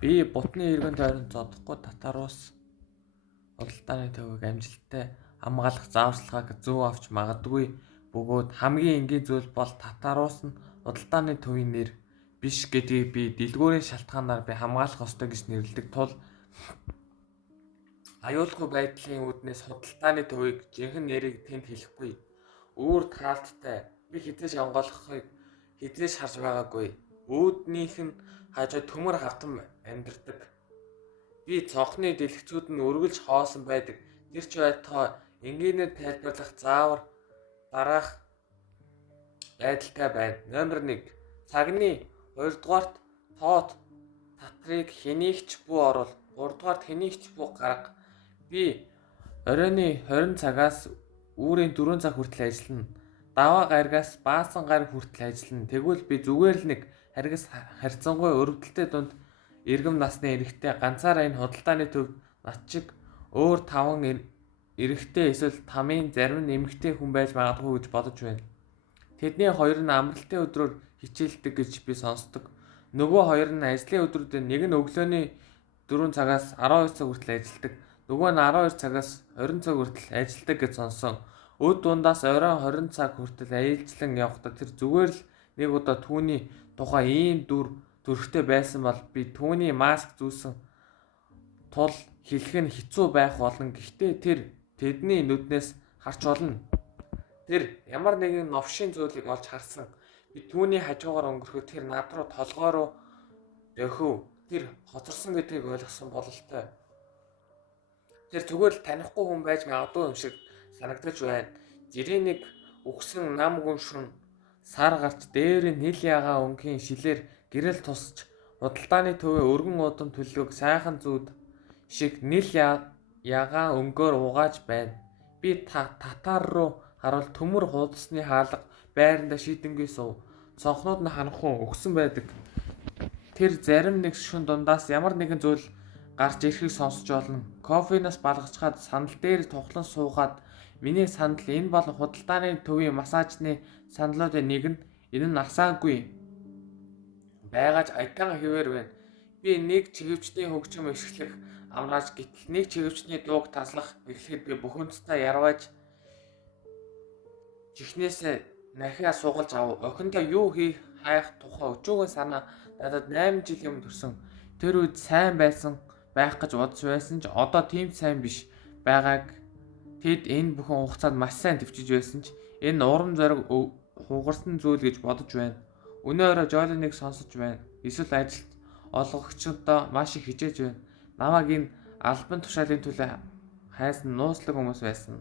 Би бутны эргэн тойронд зодохгүй татар ус худалдааны төвийг амжилттай хамгаалах зааварчилгааг зөв авч магадгүй бөгөөд хамгийн энгийн зүйл бол татар ус нь худалдааны төвийн нэр биш гэдгийг би дэлгүүрийн шалтгаанаар би хамгаалах ёстой гэж нэрлэдэг тул аюулгүй байдлын үүднээс худалдааны төвийг жинхэнэ нэрийг тэнд хэлэхгүй. Үүр таалттай би хизээж онгойлгохыг хизээж харж байгаагүй. Үүднийх нь хажуу төмөр хавтан амьдардаг. Би цонхны дэлгэцүүд нь үргэлж хоосон байдаг. Тэр ч байтугай энгийнээр тайлбарлах заавар дараах байдалтай байна. Номер 1. Цагны 2-дугаарт тоот татрыг хэнийгч бүү орвол 3-дугаарт хэнийгч бүү гарга. Би оройны 20 цагаас үүрийн 4 цаг хүртэл ажиллана. Даваа гаригаас баасан гариг хүртэл ажиллана. Тэгвэл би зүгээр л нэг харгас харьцангуй өрөвдөлтэй дунд иргэм насны эрэгтэй ганцаараа энэ худалдааны төв над чиг өөр 5 эрэгтэй эсвэл 5-ын зарим нь эмэгтэй хүн байж магадгүй гэж бодож байна. Тэдний хоёр нь амралтын өдрөөр хичээлдэг гэж би сонсдог. Нөгөө хоёр нь ажлын өдрүүдэд нэг нь өглөөний 4 цагаас 12 цаг хүртэл ажилладаг. Нөгөө нь 12 цагаас 20 цаг хүртэл ажилладаг гэж сонссон. Өд дундаас оройн 20 цаг хүртэл аялжлан явахдаа тэр зүгээр л нэг удаа түүний тухай ийм төрхтэй байсан бол би түүний маск зүүсэн тул хэлэх нь хэцүү байх болно. Гэхдээ тэр тэдний нүднээс харж болно. Тэр ямар нэгэн новшийн зүйлийг олж харсан. Би түүний хажуугаар өнгөрөхөд тэр над руу толгой руу дөхөв. Тэр хоцорсон гэдгийг ойлгосон бололтой. Тэр зүгээр л танихгүй хүн байж магадгүй юм шиг санагдаж байна. Жирийн нэг үхсэн нам гүншин сар гарч дээрийн нил ягаа өнгийн шилээр гэрэл тусч худалдааны төвөө өргөн удам төлөвөг сайхан зүүд шиг нил ягаа өнгөөр угааж байна. Би татар руу харуул төмөр хуудасны хаалга байранда шийдэнгүй сув. Цонхнууд нь ханхан өгсөн байдаг. Тэр зарим нэг шүн дундаас ямар нэгэн зүйл гарч ирэхийг сонсож болно. Кофенаас балгачгаад сандал дээр тухлан суугаад миний сандал энэ бол худалдааны төвийн массажны сандлуудын нэг нь энэ нь асаагүй байгаач аятайхан хэвээр байна. Би нэг чигэвчний хөгжим эсгэлэх амрааж гэтэл нэг чигэвчний дууг таслах эхлэхэд би бөхөнцтэй ярваж чихнээсээ нахиа суугалж ав. Охиндоо юу хийх хайх тухай өчүүгэн санаа надад 8 жил юм төрсөн. Тэр үед сайн байсан байх гэж бодож байсан ч одоо тийм сайн биш байгааг тэд энэ бүхэн хугацаанд маш сайн төвчж байсан ч энэ урам зориг хугарсан зүйл гэж бодож байна. Өнөө өрөө Жолиныг сонсож байна. Эсвэл ажилд олгогчдоо маш их хичээж байна. Намайг энэ албан тушаалын төлөө хайсан нууцлаг хүмүүс байсан.